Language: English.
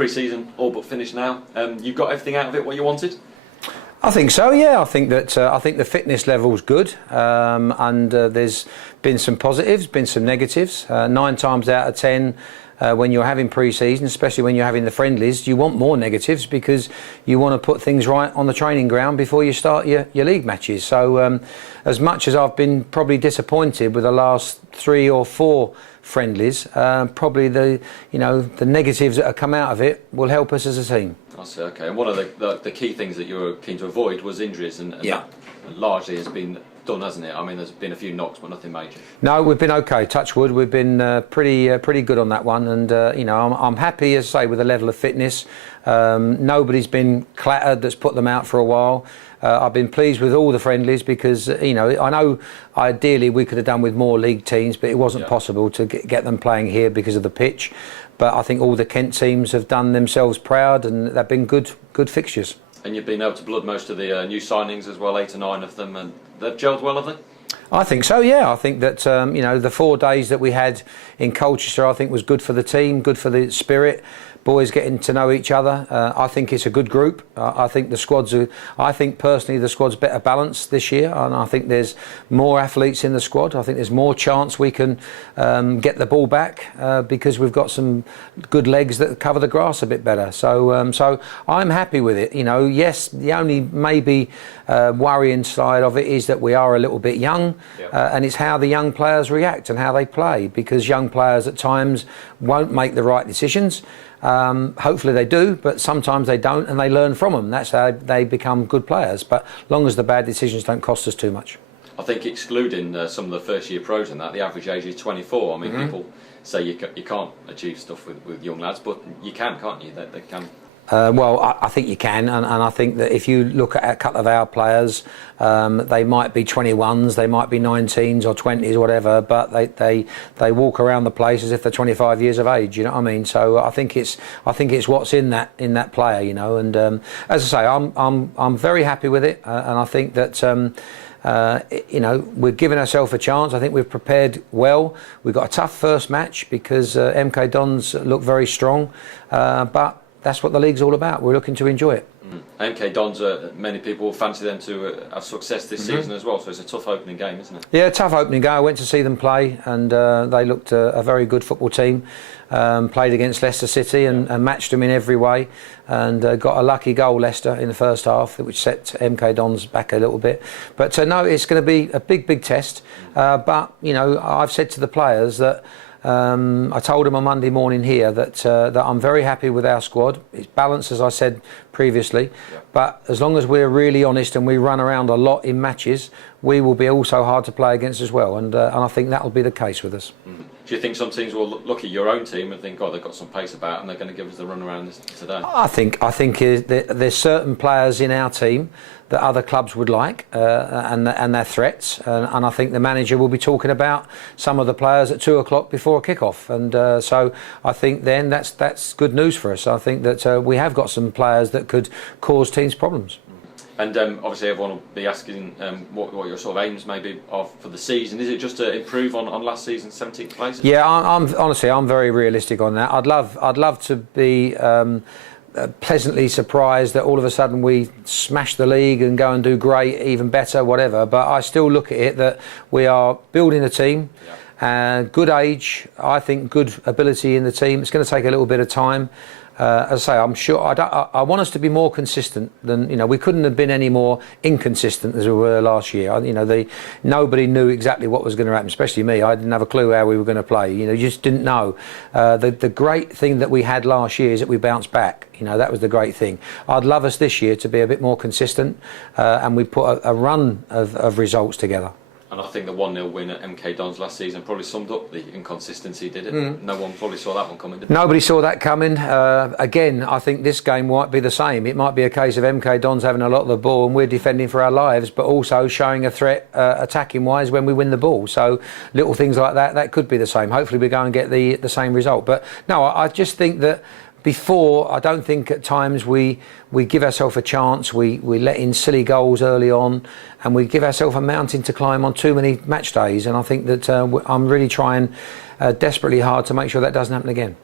Pre-season all but finished now. You've got everything out of it what you wanted? I think so. Yeah, I think the fitness level's good, and there's been some positives, been some negatives. 9 times out of 10. When you're having pre-season, especially when you're having the friendlies, you want more negatives because you want to put things right on the training ground before you start your league matches. So as much as I've been probably disappointed with the last 3 or 4 friendlies, probably the negatives that have come out of it will help us as a team. I see, okay. And one of the key things that you were keen to avoid was injuries, and yeah, that largely has been done, hasn't it? I mean, there's been a few knocks, but nothing major. No, we've been okay. Touch wood, we've been pretty good on that one, and I'm happy, as I say, with the level of fitness. Nobody's been clattered that's put them out for a while. I've been pleased with all the friendlies because I know ideally we could have done with more league teams, but it wasn't possible to get them playing here because of the pitch. But I think all the Kent teams have done themselves proud, and they've been good fixtures. And you've been able to blood most of the new signings as well, 8 or 9 of them, and they've gelled well, have they? I think so, yeah. I think that the 4 days that we had in Colchester, I think was good for the team, good for the spirit. Boys getting to know each other. I think it's a good group. I think personally the squad's better balanced this year, and I think there's more athletes in the squad. I think there's more chance we can get the ball back because we've got some good legs that cover the grass a bit better. So I'm happy with it. Yes, the only maybe worrying side of it is that we are a little bit young, and it's how the young players react and how they play, because young players at times won't make the right decisions. Hopefully they do, but sometimes they don't, and they learn from them. That's how they become good players, but long as the bad decisions don't cost us too much. I think excluding some of the first year pros and that, the average age is 24. I mean, people say you can't achieve stuff with young lads, but you can, can't you? They can. Well, I think you can, and I think that if you look at a couple of our players, they might be 21s, they might be 19s or 20s, whatever, but they walk around the place as if they're 25 years of age. You know what I mean? So I think it's what's in that player, and as I say, I'm very happy with it, and I think that. We're giving ourselves a chance. I think we've prepared well. We've got a tough first match because MK Dons look very strong, but that's what the league's all about. We're looking to enjoy it. MK Dons, many people fancy them to have success this season as well, so it's a tough opening game, isn't it? Yeah, tough opening game. I went to see them play, and they looked a very good football team. Played against Leicester City and matched them in every way, and got a lucky goal, Leicester, in the first half, which set MK Dons back a little bit. But no, it's going to be a big test. But I've said to the players that. I told him on Monday morning here that I'm very happy with our squad. It's balanced, as I said previously, but as long as we're really honest and we run around a lot in matches, we will be also hard to play against as well, and I think that will be the case with us. Do you think some teams will look at your own team and think, oh, they've got some pace about and they're going to give us the run around today? I think there's certain players in our team that other clubs would like, and their threats, and I think the manager will be talking about some of the players at 2 o'clock before kick-off, and so I think then that's good news for us. I think that we have got some players that could cause teams problems. And obviously everyone will be asking what your sort of aims maybe are for the season. Is it just to improve on last season's 17th place? Yeah, I'm very realistic on that. I'd love to be pleasantly surprised that all of a sudden we smash the league and go and do great, even better, whatever. But I still look at it that we are building a team, good age, I think good ability in the team. It's going to take a little bit of time. As I say, I'm sure I want us to be more consistent than we couldn't have been any more inconsistent as we were last year. Nobody knew exactly what was going to happen, especially me. I didn't have a clue how we were going to play. You just didn't know. The great thing that we had last year is that we bounced back. That was the great thing. I'd love us this year to be a bit more consistent, and we put a run of results together. And I think the 1-0 win at MK Dons last season probably summed up the inconsistency, did it? No one probably saw that one coming, did Nobody saw that coming. Again, I think this game might be the same. It might be a case of MK Dons having a lot of the ball and we're defending for our lives, but also showing a threat attacking-wise when we win the ball. So little things like that could be the same. Hopefully we go and get the same result. But no, I just think that before, I don't think at times we give ourselves a chance, we let in silly goals early on, and we give ourselves a mountain to climb on too many match days, and I think that I'm really trying desperately hard to make sure that doesn't happen again.